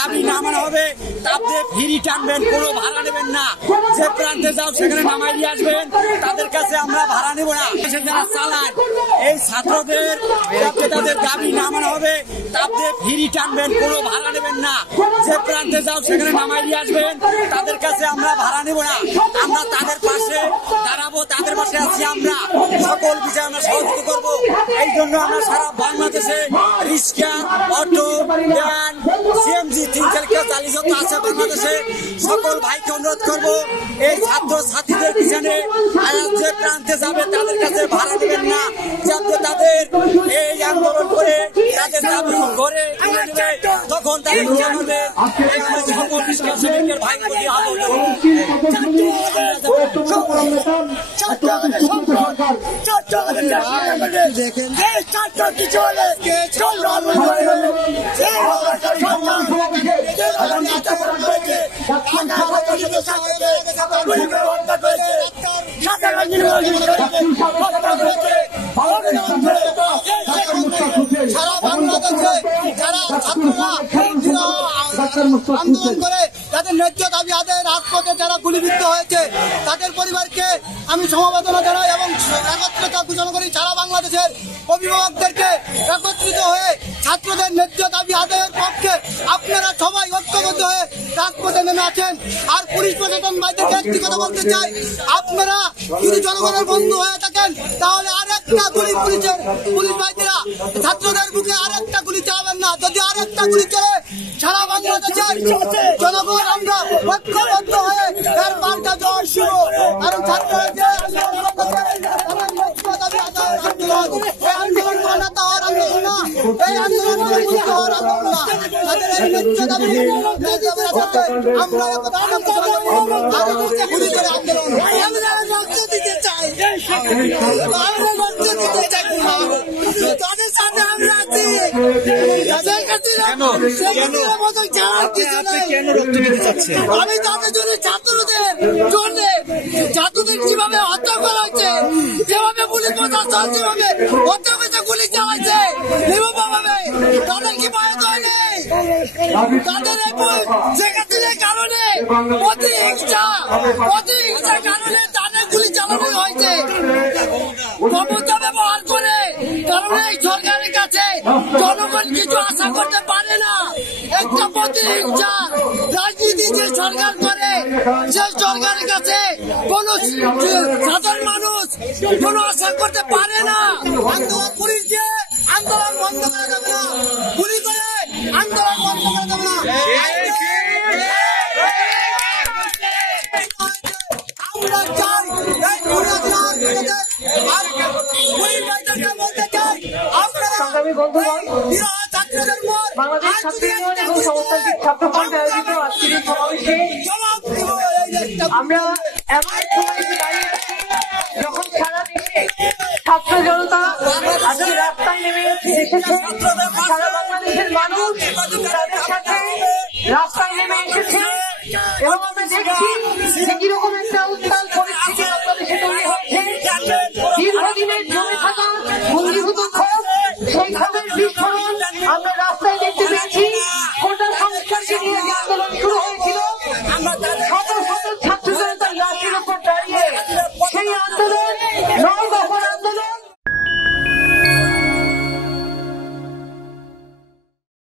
দাবি না মানা হবে তাতে ফিরি টানবেন, কোনো ভাড়া নেবেন না। যে প্রান্তে যাও সেখানে নামাই দিয়ে আসবেন, তাদের কাছে আমরা ভাড়া নেব না। যারা চালান এই ছাত্রদের যাতে তাদের দাবি না মানা হবে তাতে ফিরি টানবেন, কোনো ভাড়া নেবেন না। যে প্রান্তে যাও সেখানে নামাই দিয়ে আসবেন, তাদের কাছে আমরা ভাড়া নেব না। আমরা তাদের পাশে দাঁড়াবো, তাদের পাশে আছি। আমরা সকল বিষয়ে আমরা সহযোগিতা করবো। এই জন্য আমরা সারা বাংলাদেশে রিক্সা, অটো, ভ্যান, সিএমজি 3 চালিকা চালিত আছে বাংলাদেশে সকল ভাইকে অনুরোধ করবো এই ছাত্র ছাত্রীদের পিছনে যে প্রান্তে যাবে তাদের কাছে ভাড়া দেবেন না, যাতে তাদের এই আন্দোলন করে তাদের দাবি করে তখন তাদের সকল শ্রমিকের ভাই প্রতি দেখেন কিছু হলে সারা বাংলাদেশে যারা ছাত্ররা আন্দোলন করে তাদের ন্যায্য দাবি আদায়ের রাজপথে যারা গুলিবিদ্ধ হয়েছে তাদের পরিবারকে আমি সমবেদনা জানাই এবং একত্রিতা ঘোষণা করি। সারা বাংলাদেশের অভিভাবকদেরকে একত্রিত হয়ে ছাত্রদের ন্যায্য দাবি আদায়ের পক্ষে আপনারা সবাই ঐক্যবদ্ধ হয়ে রাজপথে নেমে আছেন। আর পুলিশ প্রশাসন ভাইদেরকে একটি কথা বলতে চাই, আপনারা যদি জনগণের বন্ধু হয়ে থাকেন তাহলে আর একটা গুলি পুলিশ ভাইদেরা ছাত্রদের বুকে আর একটা গুলি চালাবেন না। যদি আর একটা গুলি চলে সারা বাংলাদেশের জনগণ আমরা ঐক্যবদ্ধ হয়ে এর পাল্টা জবাব দিব। কারণ ছাত্ররা যে আন্দোলন মানাতে হওয়ার আন্দোলন না, এই আন্দোলন হওয়ার আন্দোলন না, তাদের এই ন্যায্য দাবি আমরা আন্দোলন রক্ত দিতে চাই, আমরা রক্ত দিতে চাই, তাদের সাথে আমরা আছি। আমি তাদের জন্য ছাত্রদের কিভাবে হত্যা করা হয়েছে, যেভাবে পুলিশ প্রশাসন যেভাবে হত্যা করেছে, গুলি চালাইছে নির্মমভাবে, তাদের কি ভয় নেই? তাদের সেক্ষেত্রে কারণে প্রতিহিংসার কারণে তাদের গুলি চালানো হয়েছে ক্ষমতা ব্যবহার করে। কারণ এই সরকারের কাছে জনগণ কিছু আশা করতে পারে না। একটা প্রতিহিংসা রাজনীতি যে সরকার করে সেই সরকারের কাছে কোন সাধারণ মানুষ কোন আশা করতে পারে না। আন্দোলন পুলিশ দিয়ে আন্দোলন বন্ধ করা যাবে না, গুলি করে আন্দোলন বন্ধ করা যাবে না। আমরা চাই বাংলাদেশ ছাত্র ইউনিয়ন এবং সমস্তান্ত্রিক ছাত্র ফ্রন্ট আয়োজিত আজকের এই সমাবেশে আমরা এমন এক সময় দাঁড়িয়ে আছি যখন সারা দেশে ছাত্র জনতা আজকে রাস্তায় নেমে এসেছে। সারা বাংলাদেশের মানুষ তাদের সাথে রাস্তায় নেমে এসেছে এবং আমরা দেখছি যে কিরকম একটা উত্তাল পরিস্থিতি বাংলাদেশে তৈরি হচ্ছে। দীর্ঘদিনের জমে থাকা ভঙ্গীভূত ক্ষোভ, সেই ক্ষোভের বিস্ফোরণ আমরা রাস্তায় দেখতে পেয়েছি।